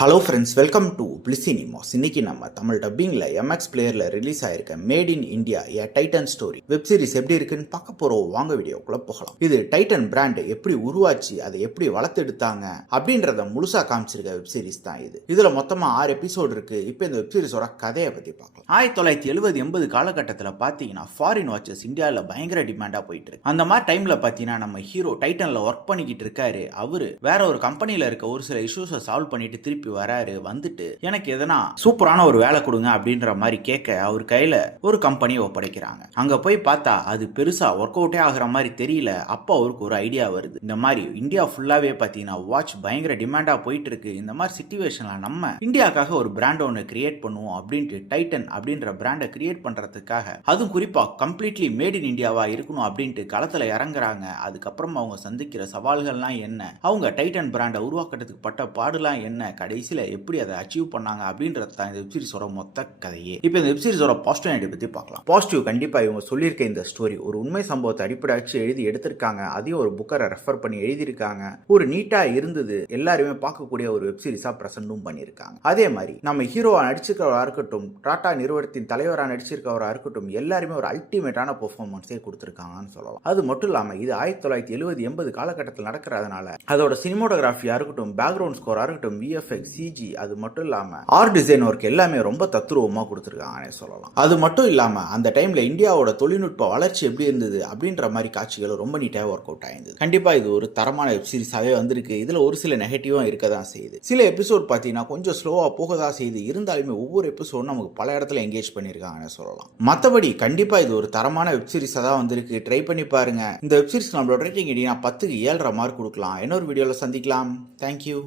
Hello friends, welcome to பிளிசினிமாஸ். இன்னைக்கு நம்ம தமிழ் டப்பிங்கில் எம்எக்ஸ் பிளேயரில் ரிலீஸ் ஆயிருக்க made in India a titan story web series எப்படி இருக்குன்னு பார்க்க போகிறோம். வாங்க வீடியோக்குள்ள போகலாம். இது டைட்டன் பிராண்ட் எப்படி உருவாச்சு, அதை எப்படி வளர்த்தெடுத்தாங்க அப்படின்றத முழுசா காமிச்சிருக்க வெப் சீரிஸ் தான் இது. இதில் மொத்தமாக 6 எபிசோடு இருக்கு. இப்போ இந்த வெப் சீரிஸோட கதையை பற்றி பார்க்கலாம். 1970-80 காலகட்டத்தில் பார்த்தீங்கன்னா ஃபாரின் வாட்சஸ் இந்தியாவில் பயங்கர டிமாண்டாக போயிட்டு இருக்கு. அந்த மாதிரி டைமில் பார்த்தீங்கன்னா நம்ம ஹீரோ டைட்டனில் ஒர்க் பண்ணிக்கிட்டு இருக்காரு. அவரு வேற ஒரு கம்பெனியில் இருக்க ஒரு சில இஷ்யூஸை சால்வ் பண்ணிட்டு திருப்பி வராரு. வந்துட்டு எனக்கு எதனா சூப்பரான ஒரு வேலை கொடுங்க அப்படின்ற மாதிரி கேட்க அவர் கையில ஒரு கம்பெனியை ஒப்படைக்கிறாங்க. அங்க போய் பார்த்தா அது பெருசா ஒர்க் அவுட்டே ஆகுற மாதிரி தெரியல. அப்போ அவருக்கு ஒரு ஐடியா வருது. இந்த மாதிரி இந்தியா ஃபுல்லாவே பாத்தீங்கன்னா வாட்ச் பயங்கர டிமாண்டா போயிட்டு இருக்கு. இந்த மாதிரி சிச்சுவேஷன்ல நம்ம இந்தியாக்காக ஒரு பிராண்ட் ஒன்று கிரியேட் பண்ணுவோம் அப்படின்ட்டு டைட்டன் அப்படின்ற பிராண்டை கிரியேட் பண்றதுக்காக, அதுவும் குறிப்பா கம்ப்ளீட்லி மேட் இன் இந்தியாவா இருக்கணும் அப்படின்ட்டு களத்துல இறங்குறாங்க. அதுக்கப்புறம் அவங்க சந்திக்கிற சவால்கள்லாம் என்ன, அவங்க டைட்டன் பிராண்டை உருவாக்குறதுக்கு பட்ட பாடுலாம் என்ன, கடைசியில் எப்படி அதை அச்சீவ் பண்ணாங்க அப்படின்றது தான் இந்த வெப்சீரிஸோட மொத்த கதையே. இப்போ இந்த வெப்சீரிஸோட பாசிட்டிவ் பற்றி பார்க்கலாம். பாசிட்டிவ் கண்டிப்பாக இவங்க சொல்லியிருக்க இந்த ஸ்டோரி ஒரு உண்மை சம்பவத்தை அடிப்படையாச்சு எழுதி எடுத்திருக்காங்க. அதையும் ஒரு புக்கரை ரெஃபர் பண்ணி எழுதியிருக்காங்க. ஒரு நீட்டா இருந்தது, எல்லாருமே பார்க்கக்கூடிய ஒரு வெப்சீரிஸா பிரசன்டும் பண்ணியிருக்காங்க. அதே மாதிரி நம்ம ஹீரோவா நடிச்சிருக்கவரா இருக்கட்டும், டாடா நிறுவனத்தின் தலைவராக நடிச்சிருக்கவரா இருக்கட்டும், எல்லாருமே ஒரு அல்டிமேட்டான பெர்ஃபார்மன்ஸே கொடுத்துருக்காங்கன்னு சொல்லலாம். அது மட்டும் இல்லாமல் இது 1970-80 காலகட்டத்தில் நடக்கிறதுனால அதோட சினிமோட்டோகிராஃபியா இருக்கட்டும், பேக்ரவுண்ட் ஸ்கோரா இருக்கட்டும், விஎஃப்எக்ஸ், சிஜி, அது மட்டும் இல்லாம ஆர்ட் டிசைன் ஒர்க் எல்லாமே ரொம்ப தத்துருவமா கொடுத்துருக்காங்கன்னு சொல்லலாம். அது மட்டும் இல்லாம அந்த டைம்ல இந்தியாவோட தொழில்நுட்ப வளர்ச்சி எப்படி இருந்தது அப்படின்ற மாதிரி காட்சிகள் ரொம்ப நீட்டா ஒர்க் அவுட் ஆயிருந்தது. கண்டிப்பா இது ஒரு தரமான வெப் சீரிஸாவே வந்திருக்கு. இதுல ஒரு சில நெகட்டிவும் இருக்கதான் செய்யுது. சில எபிசோட் பாத்தீங்கன்னா கொஞ்சம் ஸ்லோவா போகதான் செய்யுது. இருந்தாலுமே ஒவ்வொரு எபிசோடும் நமக்கு பல இடத்துல எங்கேஜ் பண்ணிருக்காங்கன்னு சொல்லலாம். மற்றபடி கண்டிப்பா இது ஒரு தரமான வெப் சீரிஸா தான் வந்திருக்கு. ட்ரை பண்ணி பாருங்க. இந்த வெப் சீரிஸ் நம்மளோட ரேட்டிங் 10க்கு 7.5 மார்க் கொடுக்கலாம். இன்னொரு வீடியோல சந்திக்கலாம். தேங்க்யூ.